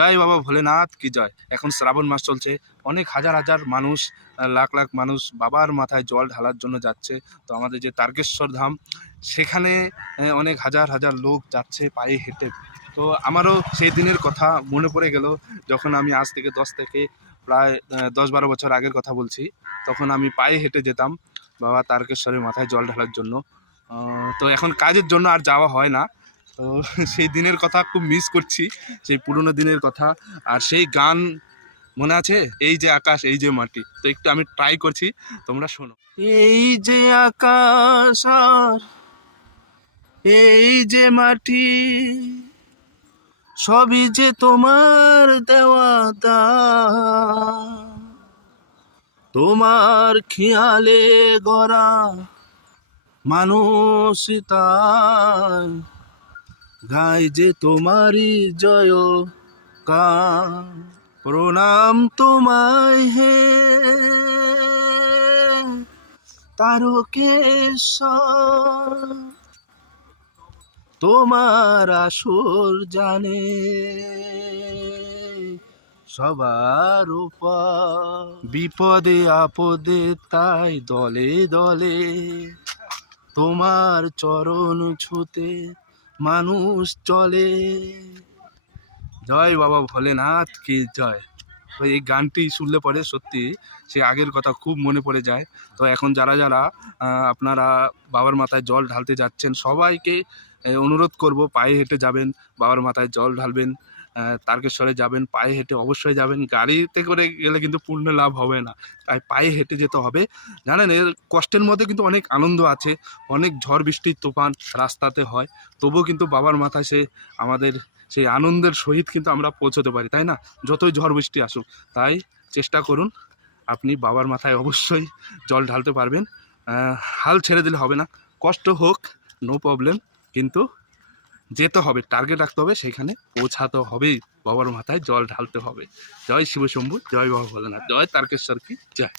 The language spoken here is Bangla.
জয় বাবা ভোলেনাথ কি জয়। এখন শ্রাবণ মাস চলছে, অনেক হাজার হাজার মানুষ, লাখ লাখ মানুষ বাবার মাথায় জল ঢালার জন্য যাচ্ছে। তো আমাদের যে তারকেশ্বর ধাম, সেখানে অনেক হাজার হাজার লোক যাচ্ছে পায়ে হেঁটে। তো আমারও সেই দিনের কথা মনে পড়ে গেল, যখন আমি আজ থেকে 10 থেকে প্রায় 10-12 বছর আগের কথা বলছি। তখন আমি পায়ে হেঁটে যেতাম বাবা তারকেশ্বরের মাথায় জল ঢালার জন্য। তো এখন কাজের জন্য আর যাওয়া হয় না। তো সেই দিনের কথা খুব মিস করছি, সেই পুরনো দিনের কথা। আর সেই গান মনে আছে, এই যে আকাশ এই যে মাটি। তো একটু আমি ট্রাই করছি, তোমরা শোনো। এই যে আকাশ আর এই যে মাটি, সবই যে তোমার দেওয়া দান। তোমার খেয়ালে গড়া মানুষ তাই গাই যে তোমারই জয় গান। প্রণাম তোমায় হে তারকেশ্বর, তোমার আসর জানে সবার উপর। বিপদে আপদে তাই দলে দলে তোমার চরণ ছুতে মানুষ চলে। জয় বাবা ভোলেনাথ কি জয়। তো এই গানটি শুনলে পরে সত্যি সে আগের কথা খুব মনে পড়ে যায়। তো এখন যারা যারা আপনারা বাবার মাথায় জল ঢালতে যাচ্ছেন, সবাইকে অনুরোধ করব পায়ে হেঁটে যাবেন, বাবার মাথায় জল ঢালবেন। তারকেশ্বরে যাবেন পায়ে হেঁটে অবশ্যই যাবেন, গাড়িতে করে গেলে কিন্তু পূর্ণ লাভ হবে না, তাই পায়ে হেঁটে যেতে হবে। জানেন, এর কষ্টের মধ্যে কিন্তু অনেক আনন্দ আছে। অনেক ঝড় বৃষ্টির তুফান রাস্তাতে হয়, তবুও কিন্তু বাবার মাথায় সে আমাদের সেই আনন্দের সহিত কিন্তু আমরা পৌঁছতে পারি, তাই না? যতই ঝড় বৃষ্টি আসুক। তাই চেষ্টা করুন, আপনি বাবার মাথায় অবশ্যই জল ঢালতে পারবেন। হাল ছেড়ে দিলে হবে না, কষ্ট হোক নো প্রবলেম, কিন্তু যেতে হবে, টার্গেট রাখতে হবে, সেখানে পৌঁছাতে হবেই, বাবার মাথায় জল ঢালতে হবে। জয় শিব শম্ভু, জয় বাবা ভোলেনাথ, জয় তারকেশ্বর কি জয়।